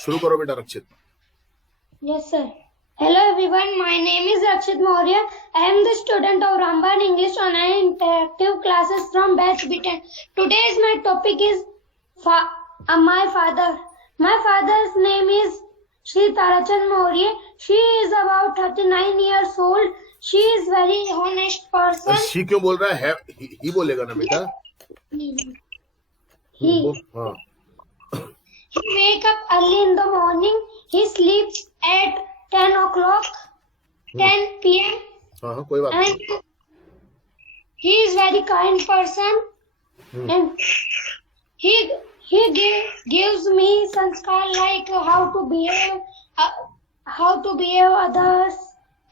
शुरू करो बेटा रक्षित। Yes, sir. Hello everyone, my name is Rakshit Maurya. I am the student of Ramban English Online Interactive Classes from Batch B10. Today's my topic is my father. My father's name is Shri Tarachand Maurya. She is about 39 years old. She is very honest person. She क्यों बोल रहा है? ही बोलेगा ना बेटा। हाँ। He wake up early in the morning. He sleeps at 10 o'clock, 10 p.m. हाँ कोई बात नहीं। And he is very kind person. And he gives me sanskar like how to behave others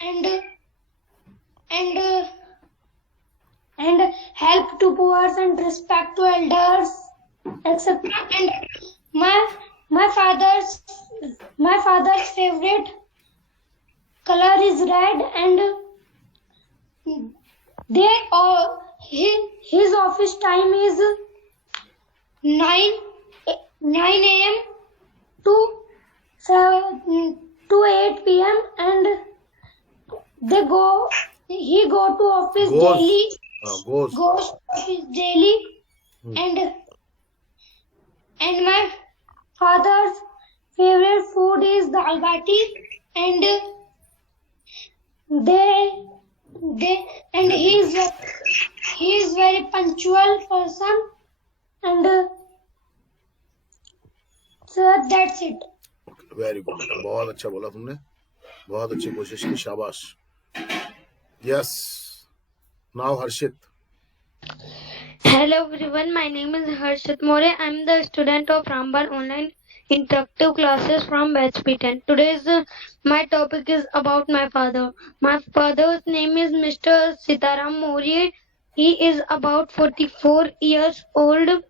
and help to poor and respect to elders, etc. And my father's favorite color is red, and his office time is 9 a.m. to 8 p.m. and he go to office daily. Goes to office daily. And my father's favorite food is dal bati, and he is very punctual person, and so that's it. Very good बेटा, बहुत अच्छा बोला तुमने, बहुत अच्छी कोशिश की, शाबाश। Yes, now Harshit. Hello everyone, my name is Harshit More. I am the student of Ramban Online Interactive Classes from Batch B10. Today's my topic is about my father. My father's name is Mr. Sitaram Morie. He is about 44 years old.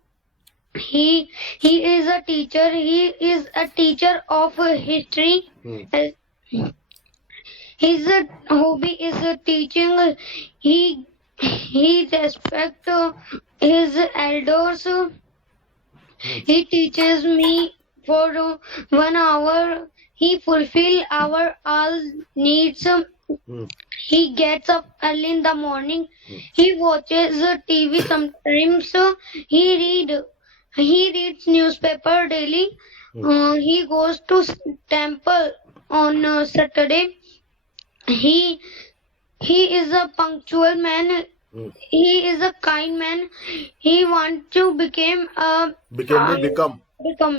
He is a teacher. He is a teacher of history. His hobby is teaching. He respects his elders. He teaches me for 1 hour. He fulfills our all needs. He gets up early in the morning. He watches TV sometimes. He reads newspaper daily. He goes to temple on Saturday. He is a punctual man. He is a kind man. He wants to become.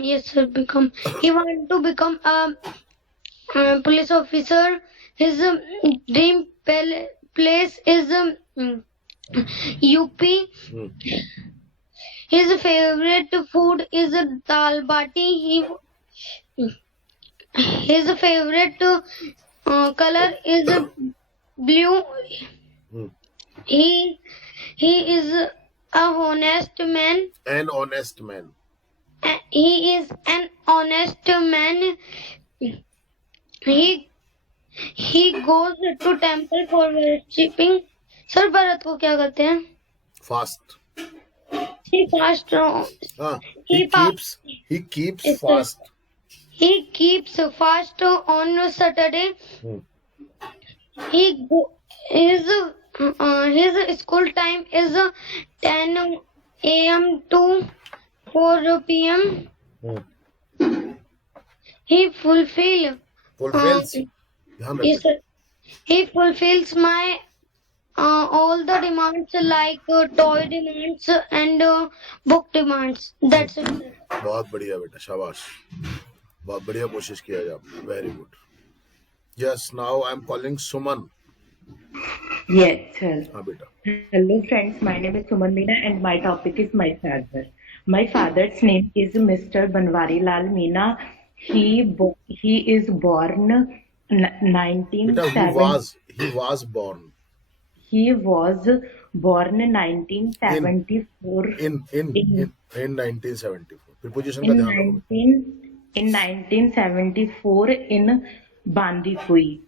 Yes, sir. Become. He wants to become a police officer. His dream place is UP. His favorite food is dal bati. His favorite color is blue. He is a honest man. An honest man. He is an honest man. He goes to temple for worshipping. Sir Bharat को क्या करते हैं? Fast. He fast. He keeps fast. He keeps fast on Saturday. His school time is 10 a.m. to 4 p.m. He fulfills. Yes, he fulfills my all the demands like toy demands and book demands. That's it. बहुत बढ़िया बेटा, शाबाश, बहुत बढ़िया कोशिश किया आपने, very good. Yes, now I am calling Suman. Yes, sir. हाँ बेटा। Hello friends, my name is Suman Meena and my topic is my father. My father's name is Mr. Banwari Lal Meena. He is born 1970. He was born. He was born 1974. In 1974. Preposition का ध्यान रखो। In 1974 in Bandipui.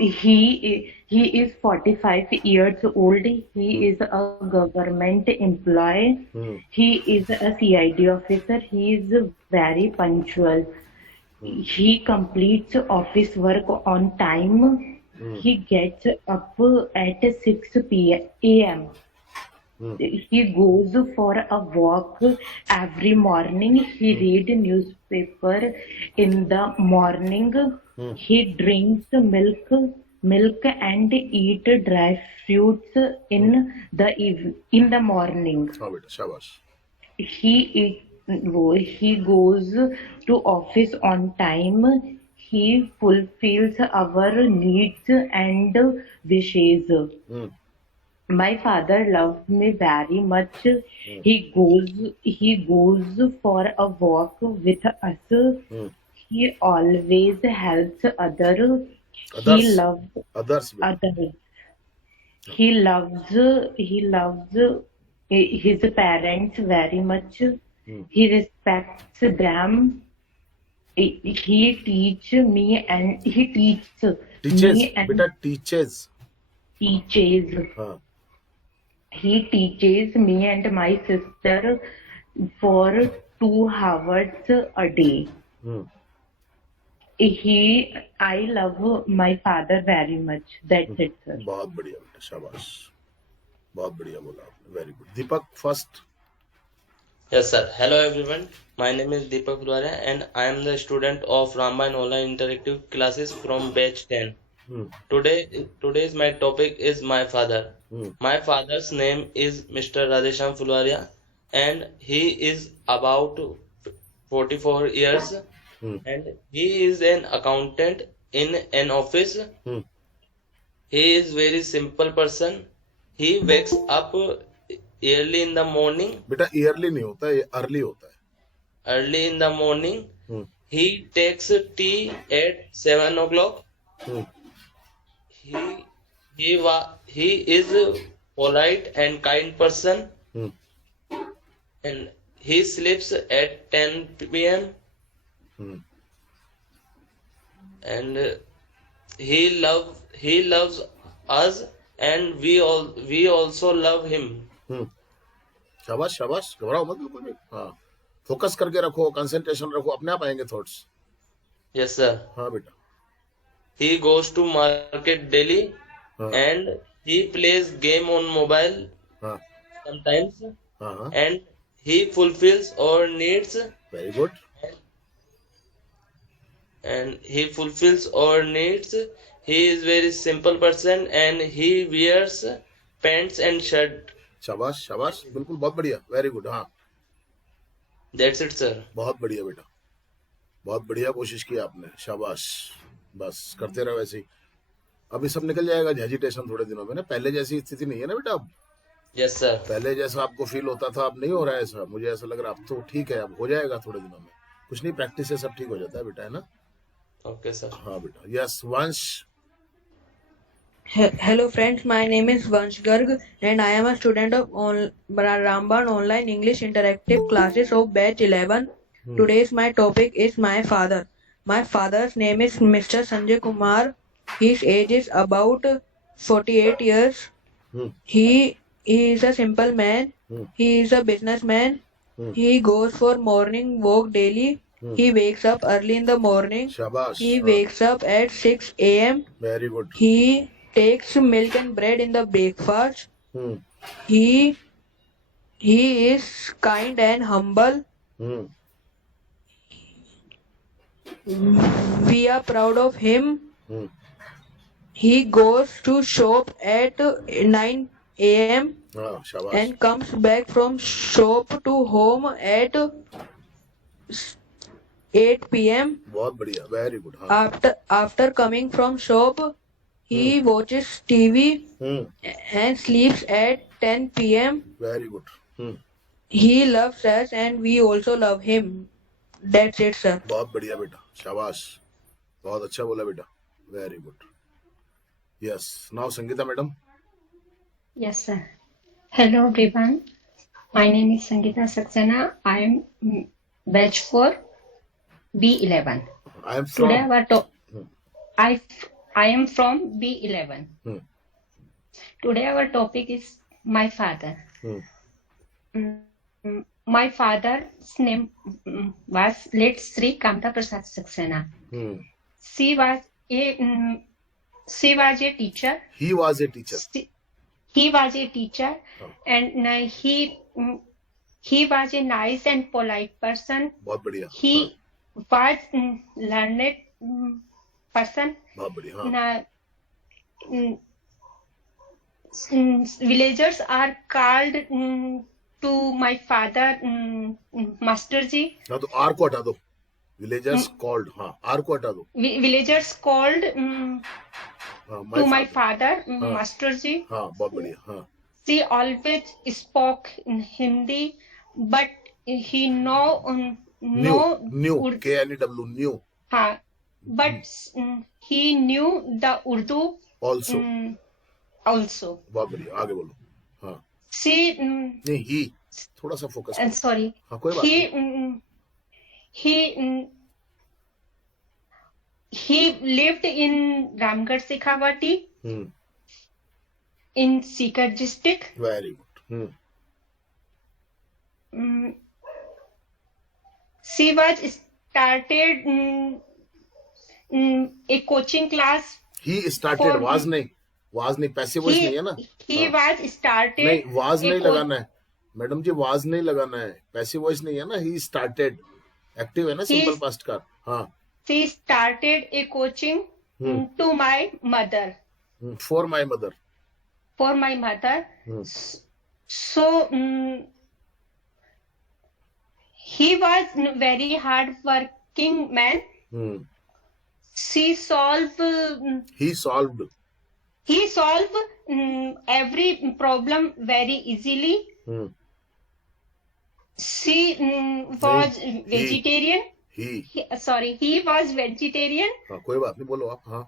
He He is 45 years old. He is a government employee. He is a CID officer. He is very punctual. He completes office work on time. He gets up at 6 a.m. He goes for a walk every morning. He reads newspaper in the morning. He drinks milk and eat dry fruits in the morning. हाँ बेटा शाबाश. He goes to office on time. He fulfills our needs and wishes. My father loves me very much. He goes for a walk with us. He always helps others. He loves Others. others. He loves his parents very much. He respects them. He teaches me and he teaches Teaches. me and बेटा teaches. teaches. हाँ. He teaches me and my sister for 2 hours a day. I love my father very much. That's it, sir. बहुत बढ़िया बेटा शाबाश. बहुत बढ़िया बोला आपने. Very good. Deepak first. Yes, sir. Hello, everyone. My name is Deepak Fulwaria, and I am the student of Ramban Online Interactive Classes from Batch 10. Today's my topic is my father. My father's name is Mr. Radhesham Fulwaria, and he is about 44 years, and he is an accountant in an office. He is very simple person. He wakes up early in the morning. बेटा yearly नहीं होता है, early होता है. Early in the morning, he takes tea at 7 o'clock. He is a polite and kind person, and he sleeps at 10 p.m. And he loves us, and we also love him. शाबाश शाबाश. घबराओ मत बिल्कुल भी. हाँ. Focus करके रखो, concentration रखो, अपने आप आएंगे थॉट्स. Yes, sir. हाँ बेटा. He goes to market daily, and he plays game on mobile हाँ. sometimes, हाँ. and he fulfills our needs. Very good. And he fulfills our needs. He is very simple person, and he wears pants and shirt. शाबाश शाबाश. बिल्कुल बहुत बढ़िया. Very good. हाँ. That's it, sir. बहुत बढ़िया बेटा. बहुत बढ़िया कोशिश की आपने. शाबाश. बस करते रहो ऐसे ही. अभी सब निकल जाएगा. हेजिटेशन थोड़े दिनों में ना. पहले जैसी स्थिति नहीं है ना बेटा अब. Yes, sir. पहले जैसा आपको फील होता था अब नहीं हो रहा है ऐसा. मुझे ऐसा लग रहा है अब तो ठीक है. अब हो जाएगा थोड़े दिनों में. कुछ नहीं, प्रैक्टिस से सब ठीक हो जाता है बेटा, है ना. Okay, sir. हाँ बेटा. यस वंश. Hello friends, my name is Vansh Garg and I am a student of Ramban Online English Interactive Classes of Batch 11. Today's my topic is my father. My father's name is Mr. Sanjay Kumar. His age is about 48 years. He is a simple man. He is a businessman. He goes for morning walk daily. He wakes up early in the morning. शाबाश. He wakes up at 6 a.m. Very good. He takes milk and bread in the breakfast. He is kind and humble. We are proud of him. He goes to shop at 9 a.m. हाँ शाबाश. and comes back from shop to home at 8 p.m. बहुत बढ़िया. Very good. हाँ. After coming from shop, he watches TV and sleeps at 10 p.m. Very good. He loves us and we also love him. That's it, sir. बहुत बढ़िया बेटा. शाबाश. बहुत अच्छा बोला बेटा. Very good. Yes. Now Sangeeta madam. Yes, sir. Hello, everyone. My name is Sangeeta Saxena. I am batch 4, B11. I am from. Today I am from B11. Hmm. Today our topic is my father. My father's name was late Sri Kamta Prasad Saxena. She was a teacher. He was a teacher. He was a teacher, and he was a nice and polite person. बहुत बढ़िया. He was learned person. बहुत बढ़िया. Villagers are called to my father Master Ji. हाँ तो are को हटा दो. Villagers called. हाँ आर को हटा दो. Villagers called to my father Master Ji. हाँ बहुत बढ़िया. हाँ. She always spoke in Hindi, but he Knew. K-N-E-W. Knew. हाँ, but he knew the Urdu Also. also. बहुत बढ़िया. आगे बोलो. हाँ. She नहीं ही. थोड़ा सा फोकस. sorry. हाँ कोई बात नहीं. He lived in Ramgarh Shekhawati in Sikar district. Very good. She was started a coaching class. He started. Was नहीं. Was नहीं. पैसे वॉइस नहीं है ना. He was started. नहीं was नहीं लगाना है. मैडम जी was नहीं लगाना है. पैसे वॉइस नहीं है ना. He started. एक्टिव है ना सिंपल पास्ट का. हाँ. She started a coaching to my mother. For my mother. For my mother. So he was very hard working man. He solved every problem very easily. She was vegetarian. He was vegetarian. हाँ कोई बात नहीं बोलो आप. हाँ.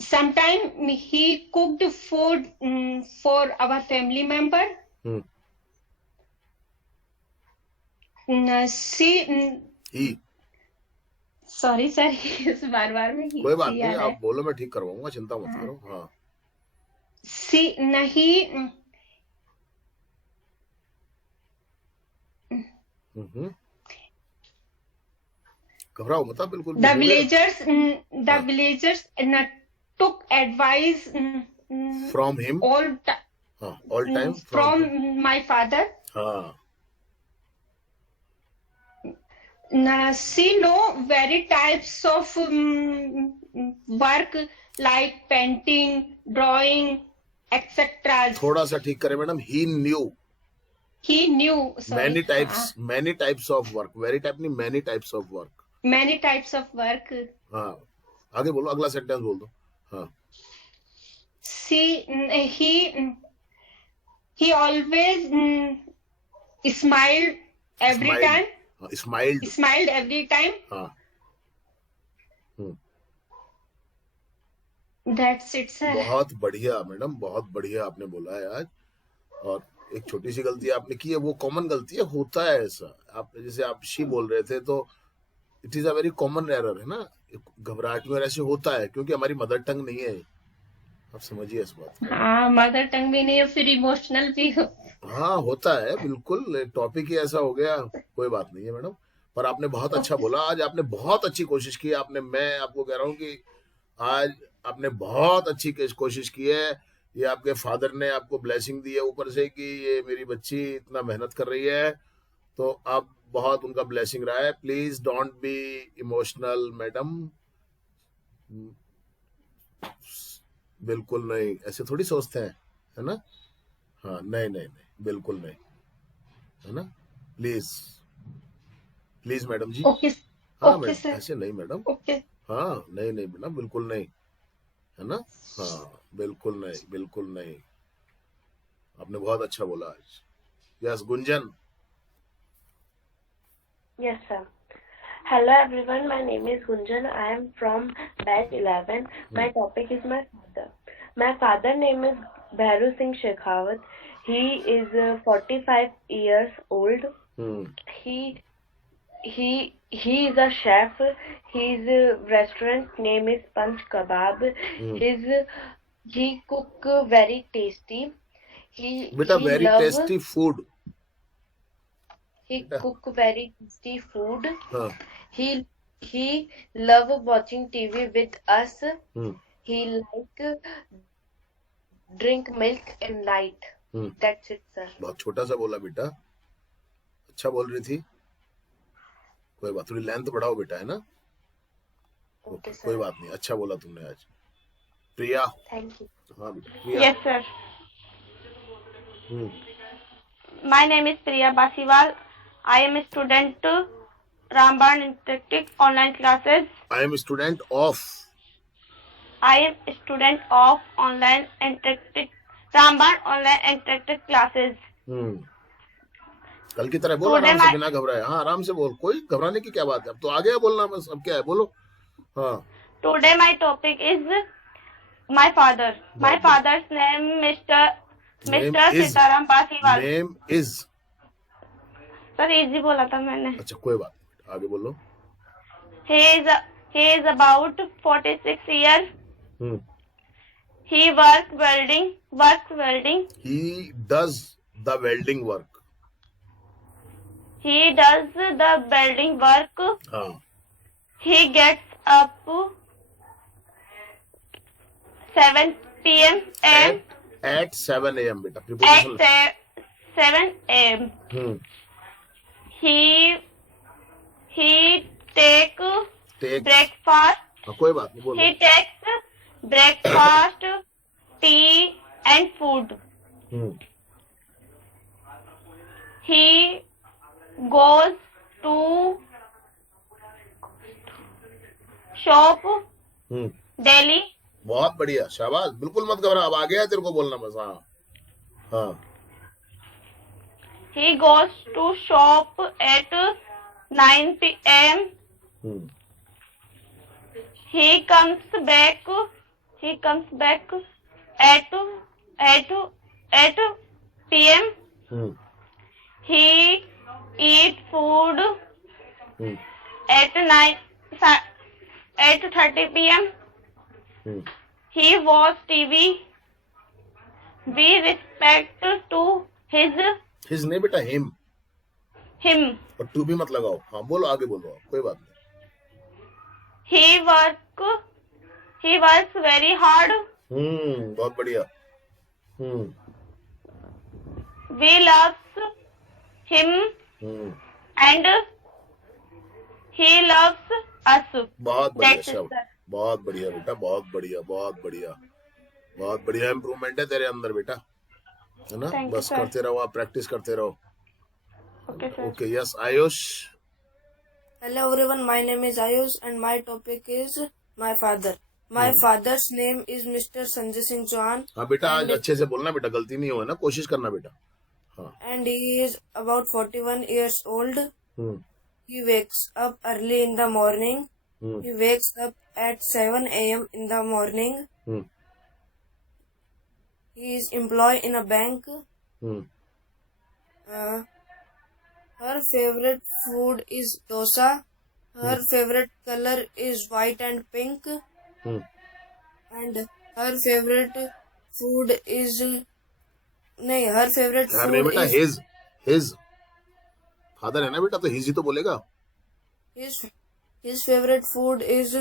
Sometimes he cooked food for our family member. He. Sorry sir, बार में ही. कोई बात नहीं आप बोलो मैं ठीक करवाऊंगा चिंता मत करो. हाँ. घबराओ मत बिल्कुल. The villagers took advice from him all time from my father. हाँ. She know very types of work like painting, drawing, etc. थोड़ा सा ठीक करें madam. He knew. Sorry. Many types of work. Very type नहीं. Many types of work. Many types of work. हाँ आगे बोलो. अगला सेंटेंस बोल दो. हाँ. He always smiled every time. Smiled every time. हाँ. That's it sir. बहुत बढ़िया मैडम. बहुत बढ़िया आपने बोला है आज. और एक छोटी सी गलती आपने की है. वो कॉमन गलती है. होता है ऐसा. आप जैसे आप शी बोल रहे थे तो it is a very common error है ना. घबराहट में ऐसे होता है क्योंकि हमारी मदर टंग नहीं है. आप समझिए इस बात. हाँ मदर टंग भी नहीं है फिर इमोशनल भी हो. हाँ होता है बिल्कुल. टॉपिक ही ऐसा हो गया. कोई बात नहीं है मैडम. पर आपने बहुत अच्छा बोला आज. आपने बहुत अच्छी कोशिश की. मैं आपको कह रहा हूँ कि आज आपने बहुत अच्छी कोशिश की है. ये आपके फादर ने आपको ब्लेसिंग दी है ऊपर से कि ये मेरी बच्ची इतना मेहनत कर रही है. तो आप बहुत उनका ब्लेसिंग रहा है. Please don't be emotional madam. बिल्कुल नहीं. ऐसे थोड़ी सोचते हैं है ना. हाँ नहीं बिल्कुल नहीं है ना. Please madam ji. ओके. हाँ मैडम ऐसे नहीं मैडम. ओके. हाँ नहीं मैडम बिल्कुल नहीं है ना. हाँ बिल्कुल नहीं. आपने बहुत अच्छा बोला आज. Yes Gunjan. Yes, sir. Hello, everyone. My name is Gunjan. I am from batch 11. My topic is my father. My father name is Bhairu Singh Shekhawat. He is 45 years old. he is a chef. His restaurant name is Punch Kebab. He cook very tasty. बेटा He very love tasty food. he cook very tasty food. हाँ. He love watching TV with us. Hmm. He like drink milk at night. That's it, sir. बहुत छोटा सा बोला बेटा. अच्छा बोल रही थी. कोई बात, थोड़ी लेंथ बढ़ाओ बेटा, है ना. Okay, sir. कोई बात नहीं, अच्छा बोला तुमने आज. प्रिया. Thank you. हाँ बेटा प्रिया. Yes, sir. Hmm. My name is Priya Basiwal. I am a student Ramban Interactive online classes. I am a student of. I am a student of online interactive Ramban online interactive classes. कल की तरह बोल, Today आराम से my- बिना घबराए. हाँ आराम से बोल, कोई घबराने की क्या बात है. अब तो आगे है बोलना, बस अब क्या है, बोलो. हाँ. Today my topic is my father. My father's name Mr. Name Mr. is- Sitaram Basiwal. Name is. Sir, easy बोला था मैंने. अच्छा कोई बात नहीं, आगे बोलो. He is about 46 years. Hmm. He works welding. He does the welding work. He does the welding work. हाँ. He gets up 7 p.m. and At 7 a.m. बेटा at preposition. 7 a.m. Hmm. He take take. breakfast. हाँ कोई बात नहीं, बोलो. He takes breakfast, tea and food. Hmm. He goes to shop hmm. daily. बहुत बढ़िया, शाबाश. बिल्कुल मत घबरा, अब आ गया तेरे को बोलना बस. हाँ. हाँ. He goes to shop at 9 p.m. Hmm. He comes back at 8 p.m. Hmm. He eat food hmm. at 8:30 p.m. Hmm. He watch TV. We respect to his नहीं बेटा, हिम. him. और टू भी मत लगाओ. हाँ बोलो, आगे बोलो, कोई बात नहीं. He works very hard. बहुत बढ़िया. We loves him and he loves us. बहुत बढ़िया That's it, शब्द. sir. बहुत बढ़िया बेटा, बहुत बढ़िया, बहुत बढ़िया. बहुत बढ़िया इम्प्रूवमेंट है तेरे अंदर बेटा, है ना. Thank you, बस sir. करते रहो, आप प्रैक्टिस करते रहो. Okay, sir. Okay. Yes Ayush. Hello everyone, my name is Ayush and my topic is my father. My father's name is Mr. Sanjay Singh Chauhan हाँ बेटा, आज अच्छे से बोलना बेटा, गलती नहीं हो, है ना, कोशिश करना बेटा. हाँ. and he is about 41 years old. Hmm. He wakes up early in the morning. Hmm. He wakes up at 7 a.m. in the morning. Hmm. He is employed in a bank. Hmm. Her favorite food is dosa. Her favorite color is white and pink. Hmm. And her favorite food is her favorite यार नहीं food बेटा, is his father है ना बेटा, तो his he तो बोलेगा. his favorite food is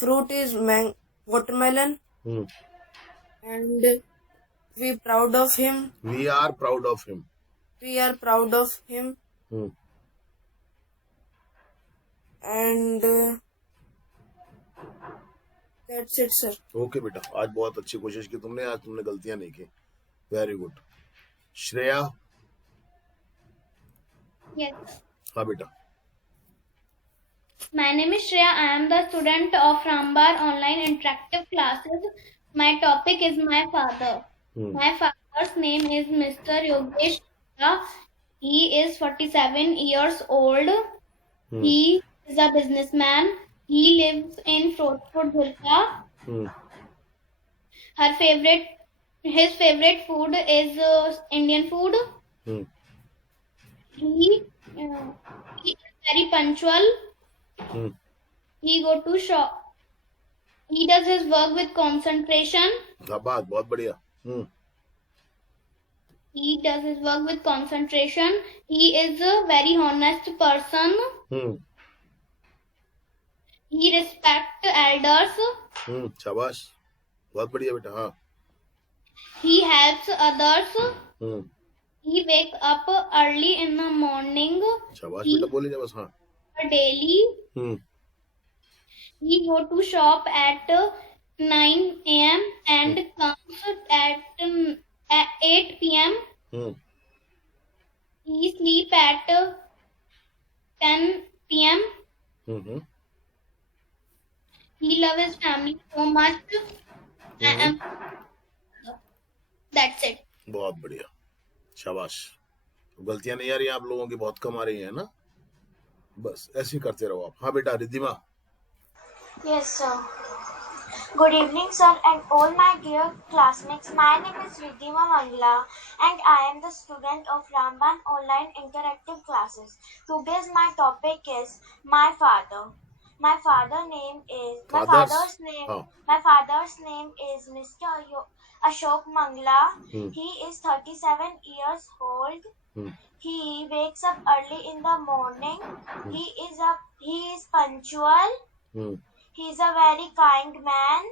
fruit is watermelon. Hmm. And we proud of him. We are proud of him. We are proud of him. Hmm. And that's it, sir. Okay बेटा, आज बहुत अच्छी कोशिश की तुमने, आज तुमने गलतियां नहीं की. Very good. श्रेया. Yes. हाँ बेटा. My name is Shreya. I am the student of Rambar online interactive classes. My topic is my father. My father's name is Mr. Yogesh Shah. He is 47 years old. He is a businessman. He lives in Frodford, Dhulka. Hmm. His favorite food is Indian food. Hmm. very punctual. Hmm He go to shop. He does his work with concentration. शाबाश, बहुत बढ़िया। He does his work with concentration. He is a very honest person. He respects elders. शाबाश, बहुत बढ़िया बेटा। हाँ। He helps others. Hmm He wake up early in the morning. शाबाश He बेटा, बोलिए बस। हाँ। daily. He go to shop at 9 a.m. and comes at 8 p.m. He sleep at 10 p.m. He loves his family so much. That's it. बहुत बढ़िया, शाबाश। गलतियां नहीं आ रही आप लोगों की, बहुत कम आ रही है ना, बस ऐसे ही करते रहो आप। हाँ बेटा, Riddhima. Yes, sir. Good evening, sir, and all my dear classmates. My name is Riddhima Mangla, and I am the student of Ramban Online Interactive Classes. Today's my topic is my father. My father's name is Mr. Ashok Mangla. He is 37 years old. He wakes up early in the morning. He is punctual. He is a very kind man.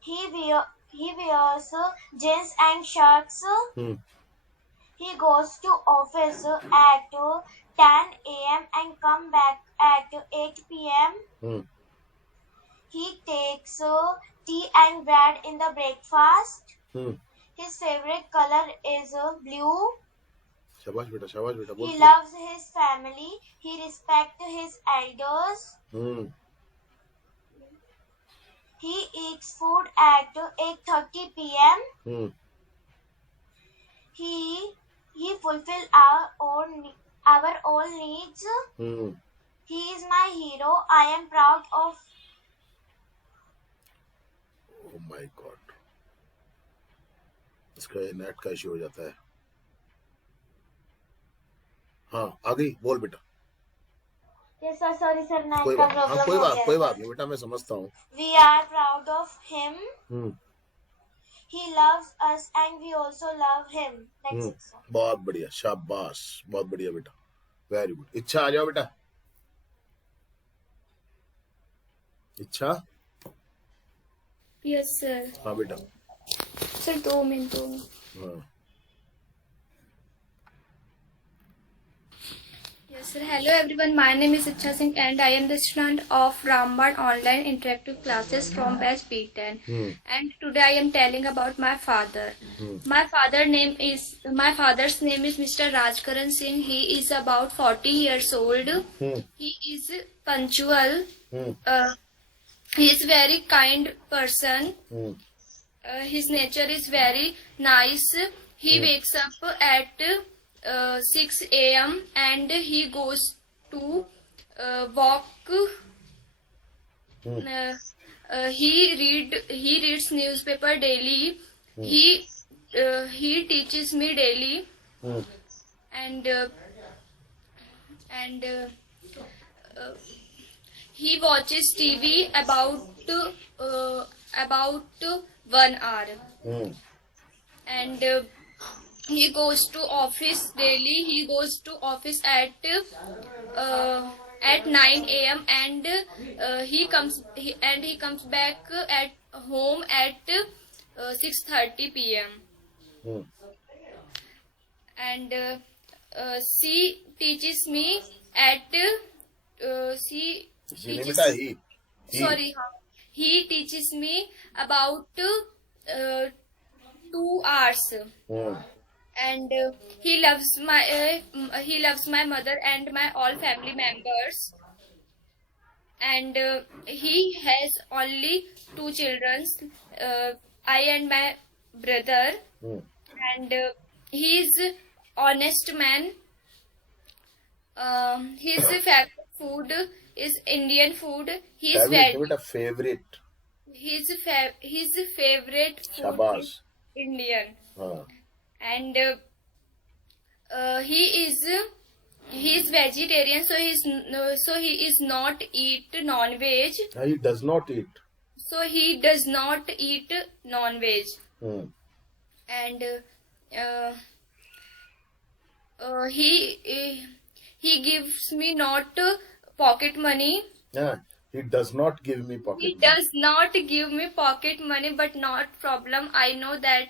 He wears jeans and shirts. He goes to office at 10 a.m. and come back at 8 p.m. He takes tea and bread in the breakfast. His favorite color is blue. शाबाश बेटा, शाबाश बेटा। He loves his family. He respects his elders. He eats food at 8:30 p.m. He fulfills our all needs. He is my hero. I am proud of. Oh my God, इसका net का issue हो जाता है। हाँ, आ गई, बोल बेटा। Yes, sir. Sorry, sir. Net कोई का बात, हाँ, problem कोई हो बात, गया कोई था. बात नहीं बेटा, मैं समझता हूँ। We are proud of him. He loves us and we also love him. That's it, sir. बहुत बढ़िया, शाबाश, बहुत बढ़िया बेटा, वेरी गुड। इच्छा, आ जाओ बेटा। इच्छा। Yes, sir. हाँ बेटा। Sir, 2 minutes. हाँ। Yes, sir. Hello, everyone. My name is Ichha Singh, and I am the student of Ramban Online Interactive Classes from batch B10. And today I am telling about my father. My father's name is Mr. Rajkaran Singh. He is about 40 years old. He is punctual. He is very kind person. His nature is very nice. He wakes up at 6 a.m. and he goes to walk. He reads newspaper daily. He teaches me daily, and he watches TV about 1 hour, and he goes to office daily. He goes to office at 9 a.m. and he comes back at home at 6:30 p.m. And she teaches me at he teaches me about 2 hours. And he loves my mother and my all family members. And he has only 2 children, I and my brother. And he is honest man. His favorite food is Indian food. His favorite food शाबाश। is Indian. And he he is vegetarian, so he is not eat non-veg. He does not eat. So he does not eat non-veg, and he gives me not pocket money. Yeah, he does not give me pocket He money. does not give me pocket money, but not problem. I know that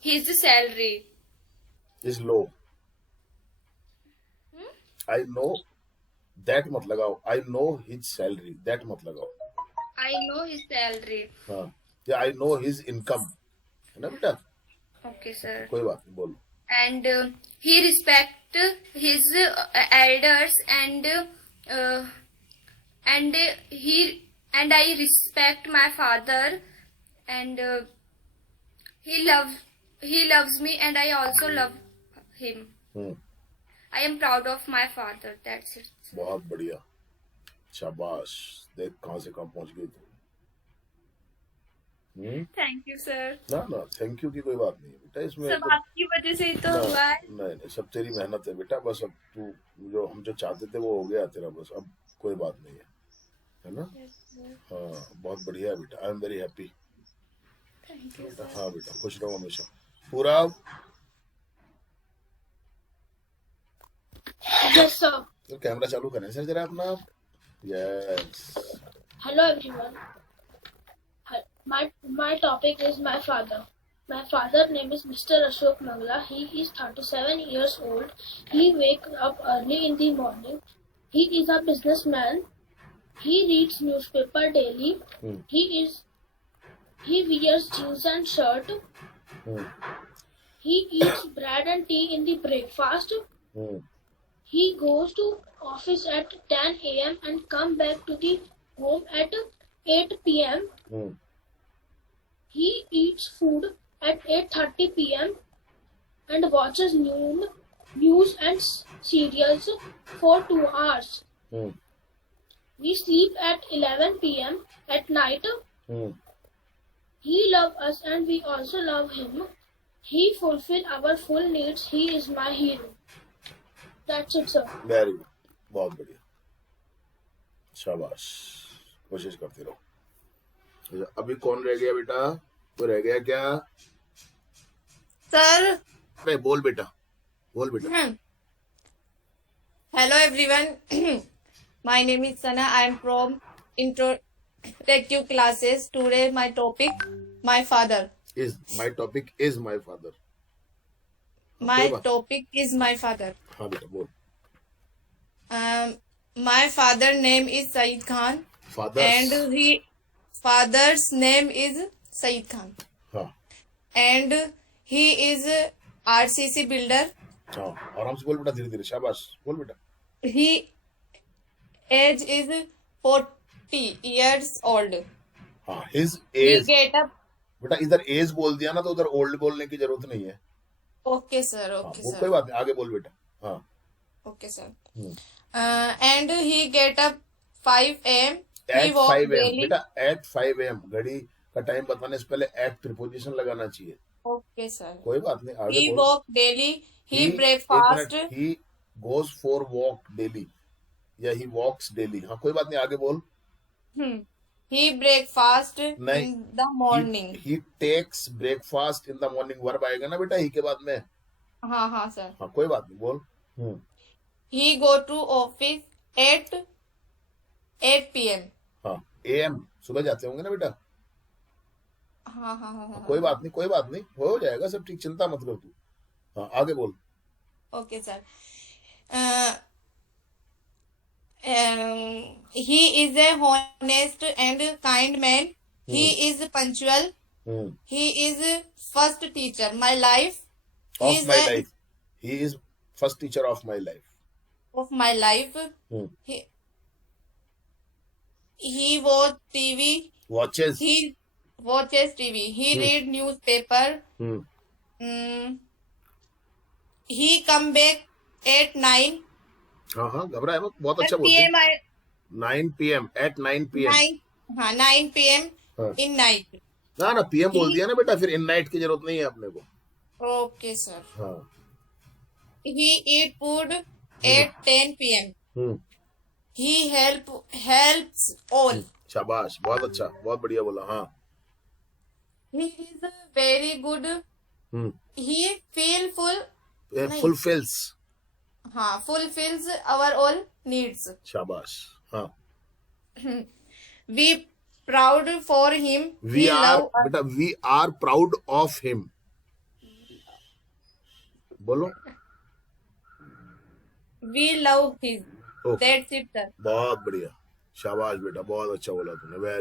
his salary. Is low. I know that मत लगाओ. I know his salary. That मत लगाओ. I know his salary. हाँ. Yeah, I know his income. है ना बेटा? Okay, sir. कोई बात नहीं, बोलो. And he respect his elders, and I respect my father, and he loves me, and I also love him. I am proud of my father. That's it. बहुत बढ़िया. शाबाश. देख कहाँ से कहाँ पहुँच गई तू. Thank you, sir. ना थैंक यू की कोई बात नहीं बेटा, इसमें सब आपकी वजह से ही तो हुआ है. नहीं, सब तेरी मेहनत है बेटा. बस अब तू हम जो चाहते थे वो हो गया तेरा. बस अब कोई बात नहीं है ना? हाँ, बहुत बढ़िया है बेटा. I am very happy. हाँ बेटा, खुश रहो हमेशा. पूरा. Yes, sir. तो कैमरा चालू करें सर जरा अपना. Yes. Hello, everyone. My topic is my father. My father's name is Mr. Ashok Mangla. He is 37 years old. He wakes up early in the morning. He is a businessman. He reads newspaper daily. He wears jeans and shirt. He eats bread and tea in the breakfast. He goes to office at 10 a.m. and come back to the home at 8 p.m. He eats food at 8:30 p.m. and watches news and serials for 2 hours. We sleep at 11 p.m. at night. He loves us and we also love him. He fulfills our full needs. He is my hero. That's it, sir. Very good. बहुत बढ़िया. शाबाश. कोशिश करते रहो. अभी कौन रह गया बेटा? तो रह गया क्या? सर. अरे बोल बेटा, बोल बेटा. Hello everyone. My name is Sana. I am from interactive classes. Today my topic, my father. My topic is my father. My topic is my father. हाँ बेटा बोल. My father name is Saeed Khan. And father's name is Saeed Khan. हाँ. And he is RCC builder. हाँ, आराम से बोल बेटा, धीरे धीरे. शाबाश, बोल बेटा. He age is 40 years old. हाँ, his He age. get up. बेटा इधर एज बोल दिया ना तो उधर ओल्ड बोलने की जरूरत नहीं है. Okay sir. हाँ, Okay वो sir. कोई बात नहीं, आगे बोल बेटा. हाँ. Okay sir. And he get up 5 a.m. He At walk 5 a.m. daily. बेटा at 5 a.m. घड़ी का टाइम बताने से पहले at प्रीपोजिशन लगाना चाहिए. Okay sir. कोई बात नहीं, आगे He बोल. walk daily. He एक breakfast. Minute, he goes for walk daily या he walks daily. हाँ, कोई बात नहीं, आगे बोल. He breakfast नहीं. in the morning. He takes breakfast in the morning. Verb आएगा ना बेटा ही के बाद में. हाँ sir. हाँ, कोई बात नहीं, बोल. He go to office at 8 p.m. हाँ, AM सुबह जाते होंगे ना बेटा. हाँ. कोई बात नहीं, कोई बात नहीं, हो जाएगा सब ठीक, चिंता मत करो तू. हाँ, आगे बोल. Okay sir. He is a honest and kind man. He is punctual. He is first teacher my life. Of my life. He is first teacher of my life. Of my life. He watch TV. Watches. He watches TV. He read newspaper. He come back at 9. हाँ, घबराए मत, बहुत अच्छा बोलते हैं. 9 p.m. at 9 p.m. 9 p.m. in night. ना PM बोल दिया ना बेटा, फिर in night की जरूरत नहीं है अपने को. Okay sir. हाँ. He eat food at 10 p.m. Hmm He helps all. शाबाश, बहुत अच्छा, बहुत बढ़िया बोला। हाँ। He is very good. Hmm He fulfills। fulfills our all needs. शाबाश। हाँ। We proud for him. we He are love us. बेटा, we are proud of him। बोलो। We love him. Okay. That's it, sir. बहुत बढ़िया, शाबाश बेटा, बहुत अच्छा बोला तूने, वेरी